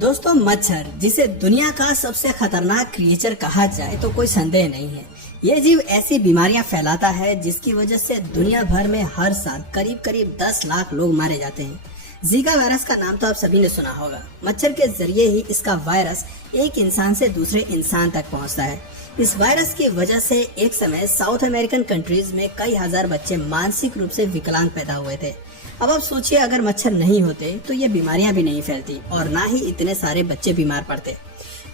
दोस्तों, मच्छर जिसे दुनिया का सबसे खतरनाक क्रिएचर कहा जाए तो कोई संदेह नहीं है। ये जीव ऐसी बीमारियां फैलाता है जिसकी वजह से दुनिया भर में हर साल करीब 10 लाख लोग मारे जाते हैं। जीका वायरस का नाम तो आप सभी ने सुना होगा। मच्छर के जरिए ही इसका वायरस एक इंसान से दूसरे इंसान तक पहुंचता है। इस वायरस की वजह से एक समय साउथ अमेरिकन कंट्रीज में कई हजार बच्चे मानसिक रूप से विकलांग पैदा हुए थे। अब आप सोचिए, अगर मच्छर नहीं होते तो ये बीमारियां भी नहीं फैलती और ना ही इतने सारे बच्चे बीमार पड़ते।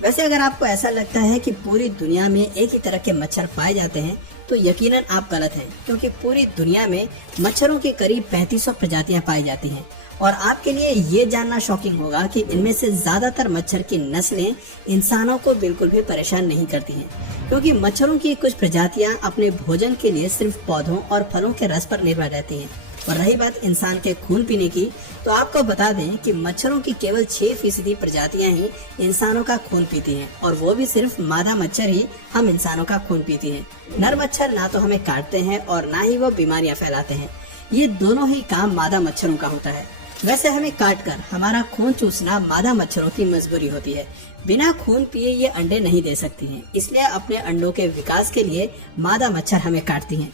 वैसे अगर आपको ऐसा लगता है कि पूरी दुनिया में एक ही तरह के मच्छर पाए जाते हैं तो यकीनन आप गलत हैं, क्योंकि पूरी दुनिया में मच्छरों की करीब 3500 प्रजातियां पाई जाती हैं। और आपके लिए ये जानना शॉकिंग होगा कि इनमें से ज्यादातर मच्छर की नस्लें इंसानों को बिल्कुल भी परेशान नहीं करती हैं, क्योंकि मच्छरों की कुछ प्रजातियां अपने भोजन के लिए सिर्फ पौधों और फलों के रस पर निर्भर रहती हैं। और रही बात इंसान के खून पीने की, तो आपको बता दें कि मच्छरों की केवल 6% प्रजातियां ही इंसानों का खून पीती हैं, और वो भी सिर्फ मादा मच्छर ही हम इंसानों का खून पीती हैं। नर मच्छर ना तो हमें काटते हैं और ना ही वो बीमारियां फैलाते हैं। ये दोनों ही काम मादा मच्छरों का होता है। वैसे हमें काटकर हमारा खून चूसना मादा मच्छरों की मजबूरी होती है। बिना खून पिए ये अंडे नहीं दे सकती हैं, इसलिए अपने अंडों के विकास के लिए मादा मच्छर हमें काटती हैं।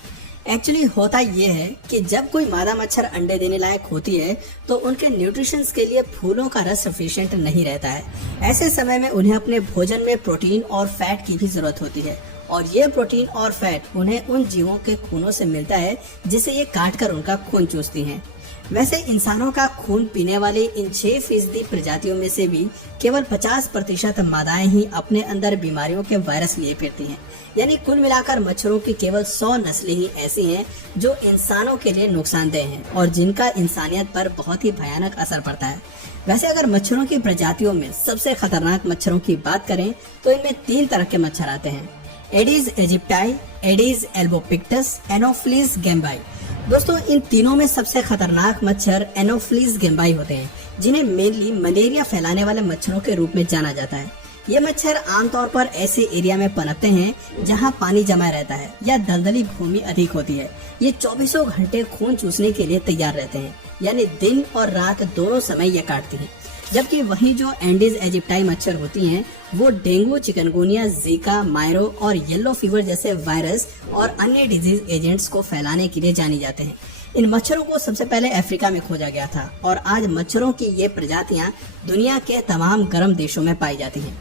एक्चुअली होता ये है कि जब कोई मादा मच्छर अंडे देने लायक होती है तो उनके न्यूट्रिशंस के लिए फूलों का रस सफिशिएंट नहीं रहता है। ऐसे समय में उन्हें अपने भोजन में प्रोटीन और फैट की भी जरूरत होती है, और ये प्रोटीन और फैट उन्हें उन जीवों के खूनों से मिलता है जिसे ये काटकर उनका खून चूसती हैं। वैसे इंसानों का खून पीने वाले इन 6% प्रजातियों में से भी केवल 50% मादाएं ही अपने अंदर बीमारियों के वायरस लिए फिरती हैं। यानी कुल मिलाकर मच्छरों की केवल 100 नस्लें ही ऐसी हैं जो इंसानों के लिए नुकसानदेह हैं और जिनका इंसानियत पर बहुत ही भयानक असर पड़ता है। वैसे अगर मच्छरों की प्रजातियों में सबसे खतरनाक मच्छरों की बात करें तो इनमें 3 तरह के मच्छर आते हैं: Aedes aegypti, Aedes albopictus, Anopheles gambiae. दोस्तों, इन तीनों में सबसे खतरनाक मच्छर एनोफिलीज गैम्बाई होते हैं, जिन्हें मेनली मलेरिया फैलाने वाले मच्छरों के रूप में जाना जाता है। ये मच्छर आमतौर पर ऐसे एरिया में पनपते हैं जहां पानी जमा रहता है या दलदली भूमि अधिक होती है। ये 24 घंटे खून चूसने के लिए तैयार रहते हैं, यानी दिन और रात दोनों समय ये काटती हैं। जबकि वही जो एंडीज एजिप्टाई मच्छर होती हैं वो डेंगू, चिकनगुनिया, जीका, मायरो और येलो फीवर जैसे वायरस और अन्य डिजीज एजेंट्स को फैलाने के लिए जाने जाते हैं। इन मच्छरों को सबसे पहले अफ्रीका में खोजा गया था और आज मच्छरों की ये प्रजातियां दुनिया के तमाम गर्म देशों में पाई जाती हैं।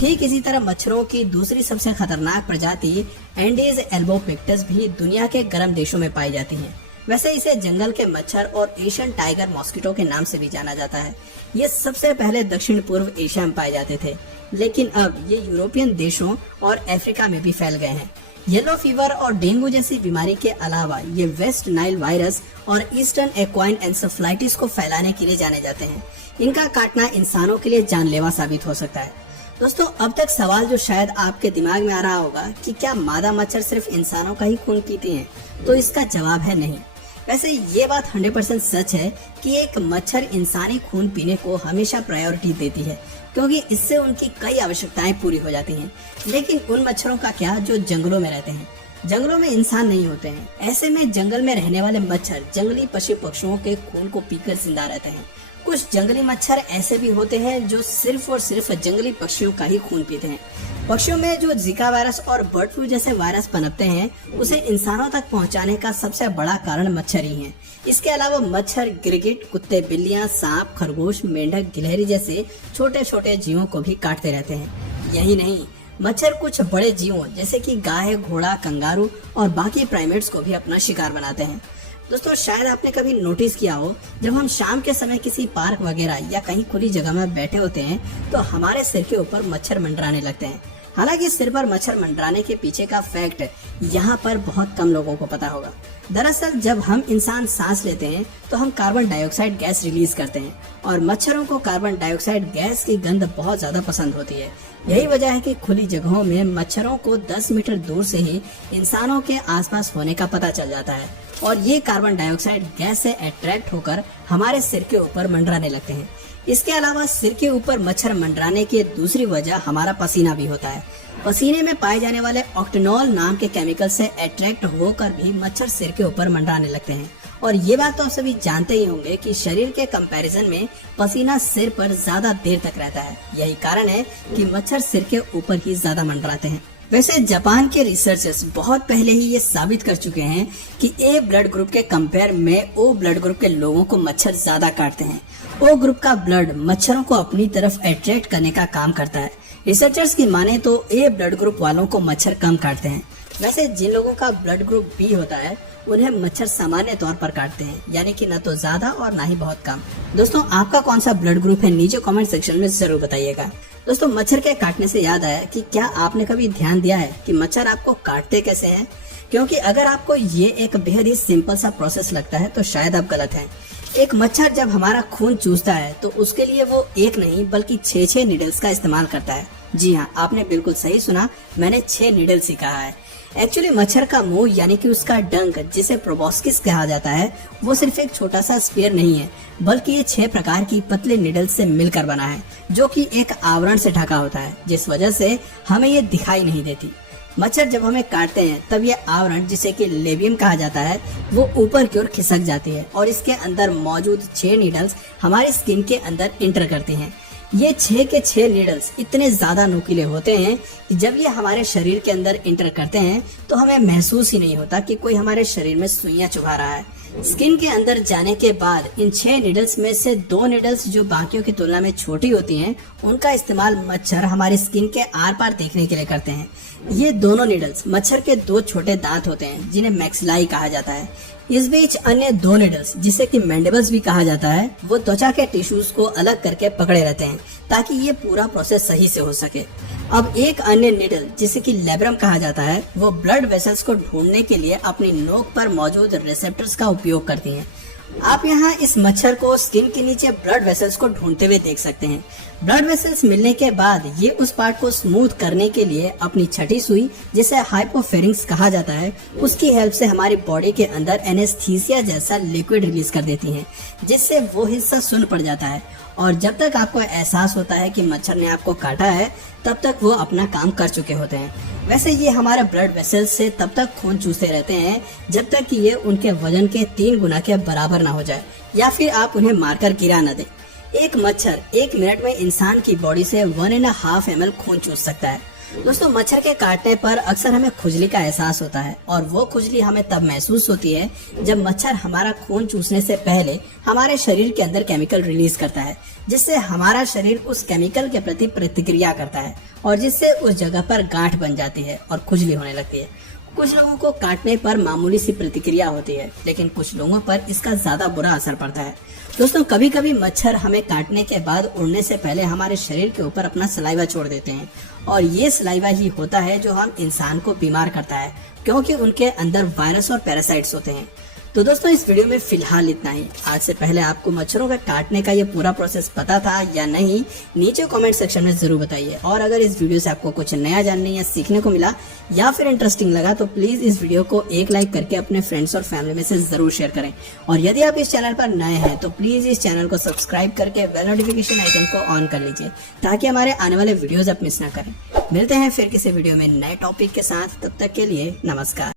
ठीक इसी तरह मच्छरों की दूसरी सबसे खतरनाक प्रजाति एंडीज एल्बोपिक्टस भी दुनिया के गर्म देशों में पाई जाती हैं। वैसे इसे जंगल के मच्छर और एशियन टाइगर मॉस्किटो के नाम से भी जाना जाता है। ये सबसे पहले दक्षिण पूर्व एशिया में पाए जाते थे, लेकिन अब ये यूरोपियन देशों और अफ्रीका में भी फैल गए हैं। येलो फीवर और डेंगू जैसी बीमारी के अलावा ये वेस्ट नाइल वायरस और ईस्टर्न एक्वाइन एन्सेफलाइटिस को फैलाने के लिए जाने जाते हैं। इनका काटना इंसानों के लिए जानलेवा साबित हो सकता है। दोस्तों, अब तक सवाल जो शायद आपके दिमाग में आ रहा होगा कि क्या मादा मच्छर सिर्फ इंसानों का ही खून पीते हैं, तो इसका जवाब है नहीं। वैसे ये बात 100% सच है कि एक मच्छर इंसानी खून पीने को हमेशा प्रायोरिटी देती है, क्योंकि इससे उनकी कई आवश्यकताएं पूरी हो जाती हैं। लेकिन उन मच्छरों का क्या जो जंगलों में रहते हैं? जंगलों में इंसान नहीं होते हैं। ऐसे में जंगल में रहने वाले मच्छर जंगली पशु पक्षियों के खून को पीकर जिंदा रहते हैं। कुछ जंगली मच्छर ऐसे भी होते हैं जो सिर्फ और सिर्फ जंगली पक्षियों का ही खून पीते हैं। पक्षियों में जो जीका वायरस और बर्ड फ्लू जैसे वायरस पनपते हैं, उसे इंसानों तक पहुंचाने का सबसे बड़ा कारण मच्छर ही है। इसके अलावा मच्छर गिरगिट, कुत्ते, बिल्लियां, सांप, खरगोश, मेंढक, गिलहरी जैसे छोटे छोटे जीवों को भी काटते रहते हैं। यही नहीं, मच्छर कुछ बड़े जीवों जैसे कि गाय, घोड़ा, कंगारू और बाकी प्राइमेट्स को भी अपना शिकार बनाते हैं। दोस्तों, शायद आपने कभी नोटिस किया हो, जब हम शाम के समय किसी पार्क वगैरह या कहीं खुली जगह में बैठे होते हैं तो हमारे सिर के ऊपर मच्छर मंडराने लगते हैं। हालांकि सिर पर मच्छर मंडराने के पीछे का फैक्ट यहाँ पर बहुत कम लोगों को पता होगा। दरअसल जब हम इंसान सांस लेते हैं तो हम कार्बन डाइऑक्साइड गैस रिलीज करते हैं, और मच्छरों को कार्बन डाइऑक्साइड गैस की गंध बहुत ज्यादा पसंद होती है। यही वजह है कि खुली जगहों में मच्छरों को 10 मीटर दूर से ही इंसानों के आसपास होने का पता चल जाता है, और ये कार्बन डाइऑक्साइड गैस से अट्रैक्ट होकर हमारे सिर के ऊपर मंडराने लगते हैं। इसके अलावा सिर के ऊपर मच्छर मंडराने की दूसरी वजह हमारा पसीना भी होता है। पसीने में पाए जाने वाले ऑक्टेनॉल नाम के केमिकल से अट्रैक्ट होकर भी मच्छर सिर के ऊपर मंडराने लगते हैं, और ये बात तो आप सभी जानते ही होंगे कि शरीर के कंपैरिजन में पसीना सिर पर ज्यादा देर तक रहता है। यही कारण है कि मच्छर सिर के ऊपर ही ज्यादा मंडराते हैं। वैसे जापान के रिसर्चर्स बहुत पहले ही ये साबित कर चुके हैं कि ए ब्लड ग्रुप के कंपेयर में ओ ब्लड ग्रुप के लोगों को मच्छर ज्यादा काटते हैं। ओ ग्रुप का ब्लड मच्छरों को अपनी तरफ अट्रैक्ट करने का काम करता है। रिसर्चर्स की माने तो ए ब्लड ग्रुप वालों को मच्छर कम काटते हैं। वैसे जिन लोगों का ब्लड ग्रुप बी होता है उन्हें मच्छर सामान्य तौर पर काटते हैं, यानी कि न तो ज्यादा और न ही बहुत कम। दोस्तों, आपका कौन सा ब्लड ग्रुप है नीचे कमेंट सेक्शन में जरूर बताइएगा। दोस्तों, मच्छर के काटने से याद आया कि क्या आपने कभी ध्यान दिया है कि मच्छर आपको काटते कैसे हैं? क्योंकि अगर आपको ये एक बेहद ही सिंपल सा प्रोसेस लगता है तो शायद आप गलत हैं। एक मच्छर जब हमारा खून चूसता है तो उसके लिए वो एक नहीं बल्कि 6 नीडल्स का इस्तेमाल करता है। जी हाँ, आपने बिल्कुल सही सुना, मैंने 6 नीडल्स ही कहा है। एक्चुअली मच्छर का मुंह यानी कि उसका डंक, जिसे प्रोबॉस्किस कहा जाता है, वो सिर्फ एक छोटा सा स्फीयर नहीं है, बल्कि ये 6 प्रकार की पतले निडल्स से मिलकर बना है, जो कि एक आवरण से ढका होता है, जिस वजह से हमें ये दिखाई नहीं देती। मच्छर जब हमें काटते हैं तब ये आवरण, जिसे कि लेबियम कहा जाता है, वो ऊपर की ओर खिसक जाती है और इसके अंदर मौजूद 6 नीडल्स हमारी स्किन के अंदर इंटर करती हैं। ये 6 के 6 नीडल्स इतने ज्यादा नुकीले होते हैं कि जब ये हमारे शरीर के अंदर इंटर करते हैं तो हमें महसूस ही नहीं होता कि कोई हमारे शरीर में सुइयां चुभा रहा है। स्किन के अंदर जाने के बाद इन 6 नीडल्स में से 2 नीडल्स जो बाकियों की तुलना में छोटी होती हैं, उनका इस्तेमाल मच्छर हमारी स्किन के आर पार देखने के लिए करते हैं। ये दोनों नीडल्स मच्छर के 2 छोटे दांत होते हैं, जिन्हें मैक्सिलाई कहा जाता है। इस बीच अन्य 2 नीडल्स, जिसे कि मैंडिबल्स भी कहा जाता है, वो त्वचा के टिश्यूज को अलग करके पकड़े रहते हैं ताकि ये पूरा प्रोसेस सही से हो सके। अब एक अन्य नीडल, जिसे कि लेब्रम कहा जाता है, वो ब्लड वेसल्स को ढूंढने के लिए अपनी नोक पर मौजूद रिसेप्टर्स का उपयोग करती हैं। आप यहाँ इस मच्छर को स्किन के नीचे ब्लड वेसल्स को ढूंढते हुए देख सकते हैं। ब्लड वेसल्स मिलने के बाद ये उस पार्ट को स्मूथ करने के लिए अपनी छठी सुई, जिसे हाइपोफेरिंक्स कहा जाता है, उसकी हेल्प से हमारी बॉडी के अंदर एनेस्थीसिया जैसा लिक्विड रिलीज कर देती हैं, जिससे वो हिस्सा सुन्न पड़ जाता है। और जब तक आपको एहसास होता है कि मच्छर ने आपको काटा है, तब तक वो अपना काम कर चुके होते हैं। वैसे ये हमारे ब्लड वेसल्स से तब तक खून चूसते रहते हैं जब तक कि ये उनके वजन के 3 गुना के बराबर ना हो जाए या फिर आप उन्हें मारकर गिरा न दें। एक मच्छर 1 मिनट में इंसान की बॉडी से 1.5 ml खून चूस सकता है। दोस्तों, मच्छर के काटने पर अक्सर हमें खुजली का एहसास होता है और वो खुजली हमें तब महसूस होती है जब मच्छर हमारा खून चूसने से पहले हमारे शरीर के अंदर केमिकल रिलीज करता है, जिससे हमारा शरीर उस केमिकल के प्रति प्रतिक्रिया करता है और जिससे उस जगह पर गांठ बन जाती है और खुजली होने लगती है। कुछ लोगों को काटने पर मामूली सी प्रतिक्रिया होती है, लेकिन कुछ लोगों पर इसका ज्यादा बुरा असर पड़ता है। दोस्तों, कभी कभी मच्छर हमें काटने के बाद उड़ने से पहले हमारे शरीर के ऊपर अपना सलाइवा छोड़ देते हैं और ये सलाइवा ही होता है जो हम इंसान को बीमार करता है, क्योंकि उनके अंदर वायरस और पैरासाइट्स होते हैं। तो दोस्तों, इस वीडियो में फिलहाल इतना ही। आज से पहले आपको मच्छरों का काटने का ये पूरा प्रोसेस पता था या नहीं, नीचे कमेंट सेक्शन में जरूर बताइए। और अगर इस वीडियो से आपको कुछ नया जानने या सीखने को मिला या फिर इंटरेस्टिंग लगा तो प्लीज इस वीडियो को एक लाइक करके अपने फ्रेंड्स और फैमिली में से जरूर शेयर करें। और यदि आप इस चैनल पर नए हैं तो प्लीज इस चैनल को सब्सक्राइब करके बेल नोटिफिकेशन आइकन को ऑन कर लीजिए ताकि हमारे आने वाले वीडियोज आप मिस ना करें। मिलते हैं फिर किसी वीडियो में नए टॉपिक के साथ, तब तक के लिए नमस्कार।